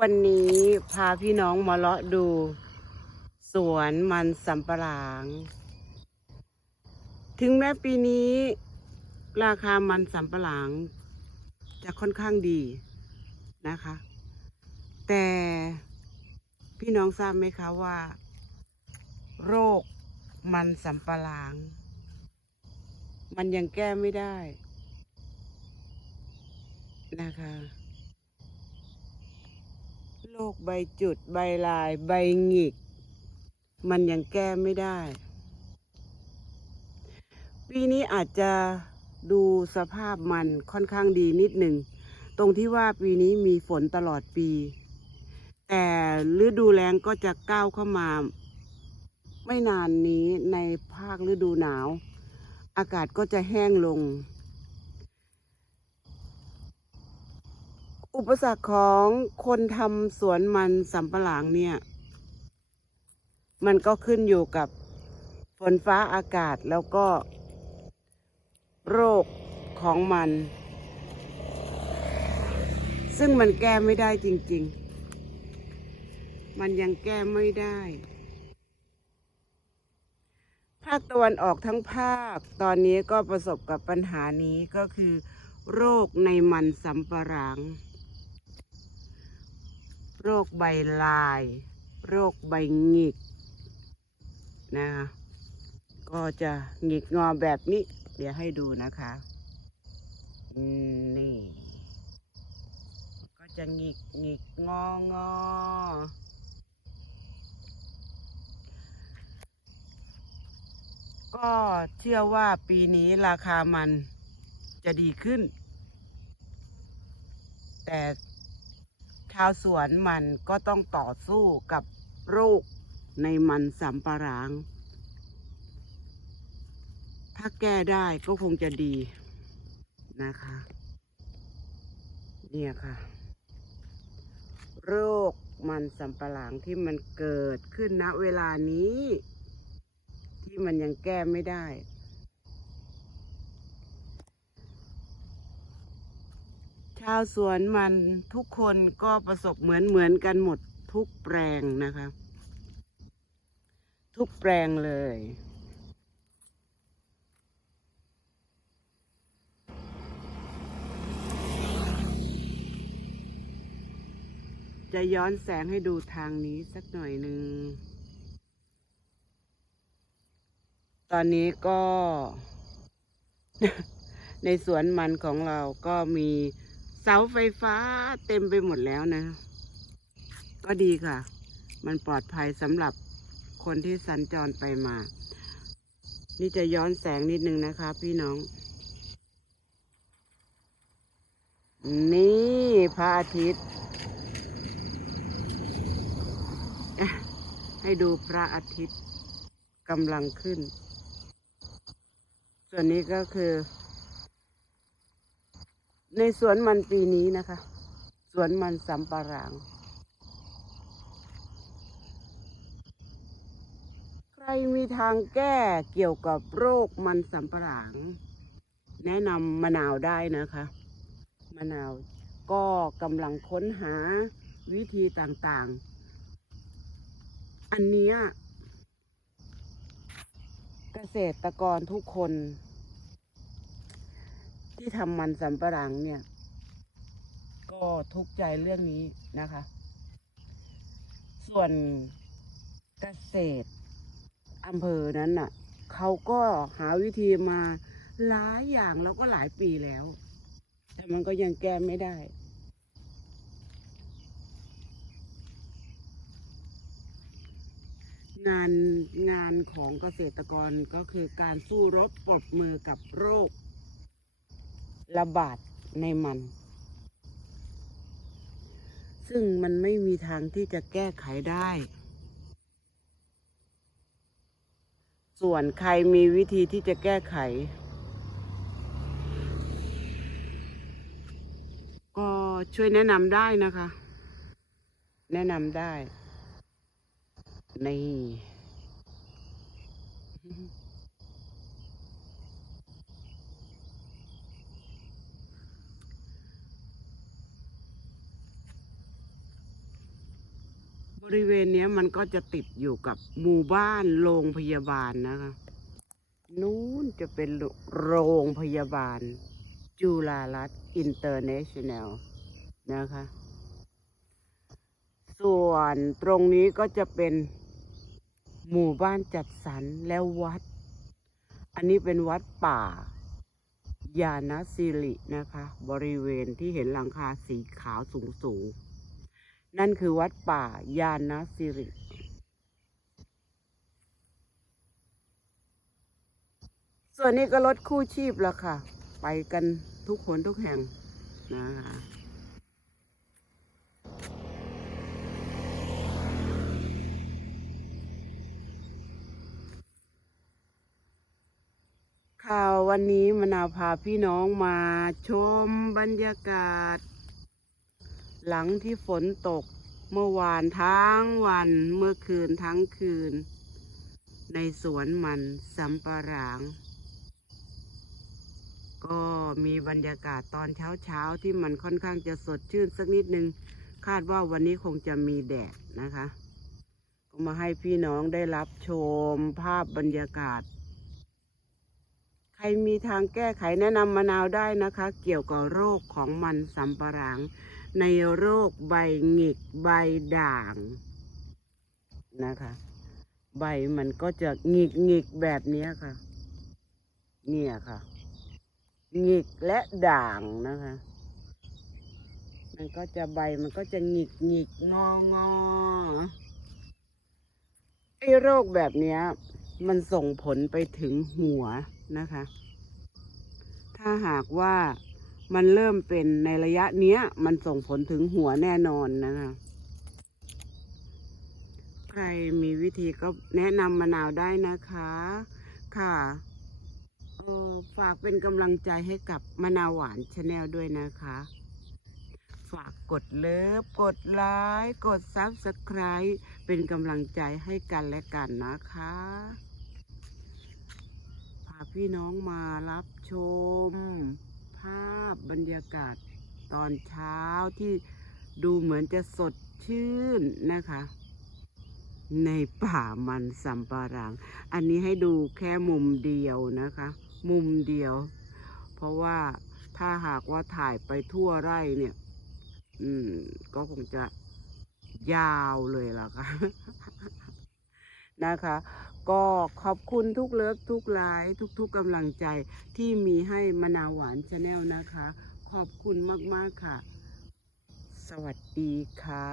วันนี้พาพี่น้องมาเลาะดู สวนมันสำปะหลัง ถึงแม้ปีนี้ ราคามันสำปะหลัง จะค่อนข้างดีนะคะ แต่พี่น้องทราบไหมคะว่า โรคมันสำปะหลัง มันยังแก้ไม่ได้นะคะ โรคใบจุด ใบลาย ใบหงิก มันยังแก้ไม่ได้ ปีนี้อาจจะดูสภาพมันค่อนข้างดีนิดหนึ่ง ตรงที่ว่าปีนี้มีฝนตลอดปี แต่ฤดูแล้งก็จะก้าวเข้ามา ไม่นานนี้ในภาคฤดูหนาว อากาศก็จะแห้งลง อุปสรรคของคนทำสวนมันสำปะหลังเนี่ย มันก็ขึ้นอยู่กับฝนฟ้าอากาศแล้วก็ โรคของมัน ซึ่งมันแก้ไม่ได้จริง ๆ มันยังแก้ไม่ได้ ภาคตะวันออกทั้งภาคตอนนี้ก็ประสบกับปัญหานี้ก็คือโรคในมันสำปะหลัง โรคใบลาย โรคใบหงิกนะคะก็จะหงิกงอแบบนี้ เดี๋ยวให้ดูนะคะนี่ ก็จะหงิกหงิกงองอก็เชื่อว่าปีนี้ราคามันจะดีขึ้น แต่ ชาวสวนมันก็ต้องต่อสู้กับโรคในมันสำปะหลัง ถ้าแก้ได้ก็คงจะดีนะคะ เนี่ยค่ะ โรคมันสำปะหลังที่มันเกิดขึ้นณเวลานี้ ที่มันยังแก้ไม่ได้ ชาวสวนมันทุกคนก็ประสบเหมือนเหมือนกันหมดทุกแปลงนะคะ ทุกแปลงเลย จะย้อนแสงให้ดูทางนี้สักหน่อยหนึ่ง ตอนนี้ก็ในสวนมันของเราก็มี เสาไฟฟ้าเต็มไปหมดแล้วนะ ก็ดีค่ะ มันปลอดภัยสำหรับคนที่สัญจรไปมา นี่จะย้อนแสงนิดนึงนะคะ พี่น้อง นี่พระอาทิตย์ ให้ดูพระอาทิตย์กำลังขึ้น ส่วนนี้ก็คือ ในสวนมันปีนี้นะคะ สวนมันสำปะหลัง ใครมีทางแก้เกี่ยวกับโรคมันสำปะหลัง แนะนำมะนาวได้นะคะ มะนาวก็กำลังค้นหาวิธีต่างๆ อันนี้เกษตรกรทุกคน ที่ทำมันสำปะหลังเนี่ย ก็ทุกข์ใจเรื่องนี้นะคะ ส่วนเกษตรอำเภอนั้นน่ะเขาก็หาวิธีมาหลายอย่างแล้วก็หลายปีแล้ว แต่มันก็ยังแก้ไม่ได้งานงานของเกษตรกรก็คือการสู้รบปรบมือกับโรค ระบาดในมัน ซึ่งมันไม่มีทางที่จะแก้ไขได้ ส่วนใครมีวิธีที่จะแก้ไข ก็ช่วยแนะนำได้นะคะ แนะนำได้ นี่ ริเวณนี้มันก็จะติดอยู่กับหมู่บ้านโรงพยาบาลนะคะ นู้นจะเป็นโรงพยาบาล จุฬารัตน์อินเตอร์เนชั่นแนลนะคะ ส่วนตรงนี้ก็จะเป็นหมู่บ้านจัดสรรแล้ววัด อันนี้เป็นวัดป่ายานาสิรินะคะ บริเวณที่เห็นหลังคาสีขาวสูงสูงๆ นั่นคือวัดป่ายานาสิริ ส่วนนี้ก็รถคู่ชีพแล้วค่ะ ไปกันทุกคนทุกแห่งนะคะข่าววันนี้มนาพาพี่น้องมาชมบรรยากาศ หลังที่ฝนตกเมื่อวานทั้งวันเมื่อคืนทั้งคืน ในสวนมันสำปะหลางก็มีบรรยากาศตอนเช้าเช้าๆที่มันค่อนข้างจะสดชื่นสักนิดนึง คาดว่าวันนี้คงจะมีแดดนะคะ ก็มาให้พี่น้องได้รับชมภาพบรรยากาศ ใครมีทางแก้ไขแนะนำมะนาวได้นะคะ เกี่ยวกับโรคของมันสำปะหลัง ในโรคใบหงิกใบด่างนะคะ ใบมันก็จะหงิกหงิกแบบนี้ค่ะ เนี่ยค่ะหงิกและด่างนะคะ มันก็จะใบมันก็จะหงิกหงิกงองอไอ้โรคแบบนี้มันส่งผลไปถึงหัวนะคะ ถ้าหากว่า มันเริ่มเป็นในระยะเนี้ย มันส่งผลถึงหัวแน่นอนนะคะ ใครมีวิธีก็แนะนำมะนาวได้นะคะ ค่ะออฝากเป็นกำลังใจให้กับมะนาวหวานชาแนลด้วยนะคะ ฝากกดเลิฟ กดไลค์ กดซับสไคร b e เป็นกำลังใจให้กันและกันนะคะพาพี่น้องมารับชม ภาพบรรยากาศตอนเช้าที่ดูเหมือนจะสดชื่นนะคะ ในป่ามันสำปะหลัง อันนี้ให้ดูแค่มุมเดียวนะคะ มุมเดียว เพราะว่าถ้าหากว่าถ่ายไปทั่วไร่เนี่ย อืม ก็คงจะยาวเลยล่ะค่ะนะคะ ก็ขอบคุณทุกเลิฟทุกไลค์ทุกๆกำลังใจที่มีให้มะนาวหวานชาแนลนะคะ ขอบคุณมาก ๆ ค่ะ สวัสดีค่ะ